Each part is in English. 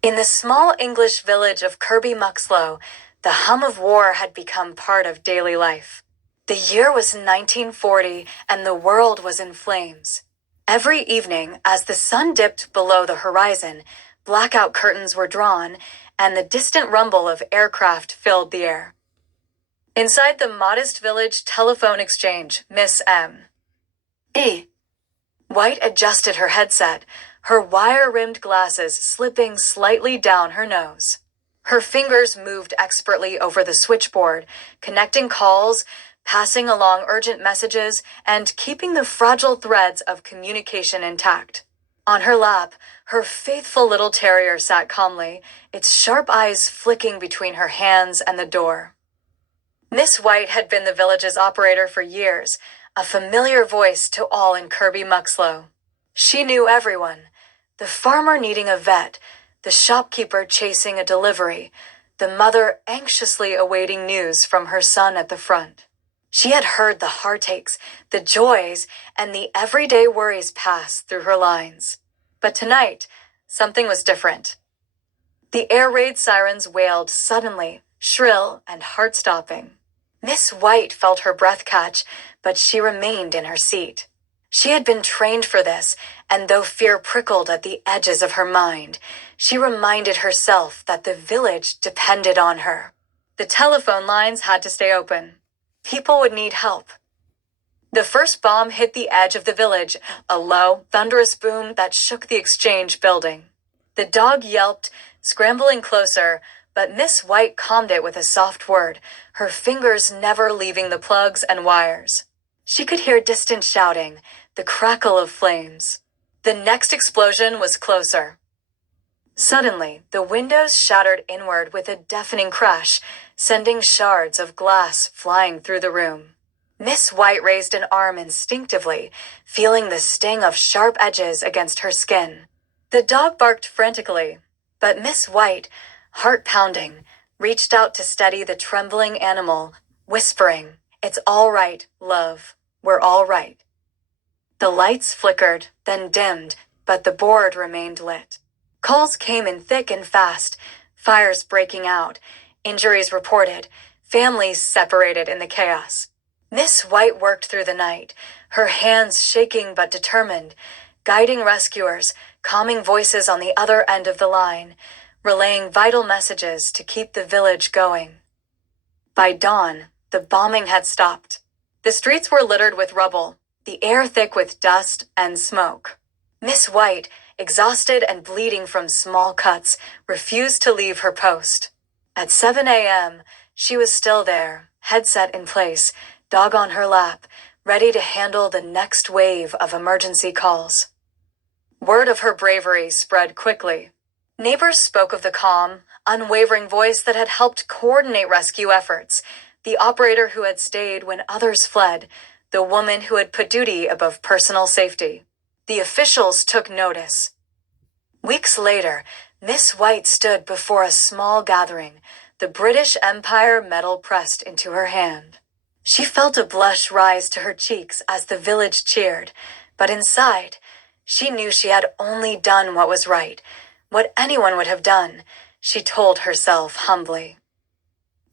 In the small English village of Kirby, Muxloe, the hum of war had become part of daily life. The year was 1940, and the world was in flames. Every evening, as the sun dipped below the horizon, blackout curtains were drawn, and the distant rumble of aircraft filled the air. Inside the modest village telephone exchange, Miss M. E. White adjusted her headset, her wire-rimmed glasses slipping slightly down her nose. Her fingers moved expertly over the switchboard, connecting calls, passing along urgent messages, and keeping the fragile threads of communication intact. On her lap, her faithful little terrier sat calmly, its sharp eyes flicking between her hands and the door. Miss White had been the village's operator for years, a familiar voice to all in Kirby Muxloe. She knew everyone. The farmer needing a vet, the shopkeeper chasing a delivery, the mother anxiously awaiting news from her son at the front. She had heard the heartaches, the joys, and the everyday worries pass through her lines. But tonight, something was different. The air raid sirens wailed suddenly, shrill and heart-stopping. Miss White felt her breath catch, but she remained in her seat. She had been trained for this, and though fear prickled at the edges of her mind, she reminded herself that the village depended on her. The telephone lines had to stay open. People would need help. The first bomb hit the edge of the village, a low, thunderous boom that shook the exchange building. The dog yelped, scrambling closer, but Miss White calmed it with a soft word, her fingers never leaving the plugs and wires. She could hear distant shouting, the crackle of flames. The next explosion was closer. Suddenly, the windows shattered inward with a deafening crash, sending shards of glass flying through the room. Miss White raised an arm instinctively, feeling the sting of sharp edges against her skin. The dog barked frantically, but Miss White, heart pounding, reached out to steady the trembling animal, whispering, "It's all right, love. We're all right." The lights flickered, then dimmed, but the board remained lit. Calls came in thick and fast, fires breaking out, injuries reported, families separated in the chaos. Miss White worked through the night, her hands shaking but determined, guiding rescuers, calming voices on the other end of the line, relaying vital messages to keep the village going. By dawn, the bombing had stopped. The streets were littered with rubble, the air thick with dust and smoke. Miss White, exhausted and bleeding from small cuts, refused to leave her post. At 7 a.m., she was still there, headset in place, dog on her lap, ready to handle the next wave of emergency calls. Word of her bravery spread quickly. Neighbors spoke of the calm, unwavering voice that had helped coordinate rescue efforts, the operator who had stayed when others fled, the woman who had put duty above personal safety. The officials took notice. Weeks later, Miss White stood before a small gathering, the British Empire medal pressed into her hand. She felt a blush rise to her cheeks as the village cheered, but inside, she knew she had only done what was right, what anyone would have done, she told herself humbly.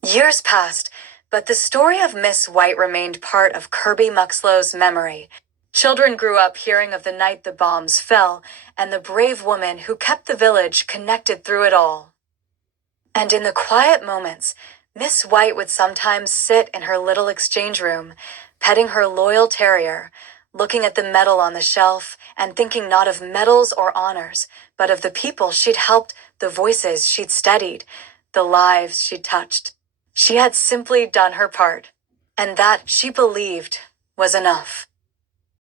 Years passed, but the story of Miss White remained part of Kirby Muxloe's memory. Children grew up hearing of the night the bombs fell, and the brave woman who kept the village connected through it all. And in the quiet moments, Miss White would sometimes sit in her little exchange room, petting her loyal terrier, looking at the medal on the shelf, and thinking not of medals or honors, but of the people she'd helped, the voices she'd steadied, the lives she'd touched. She had simply done her part, and that, she believed, was enough.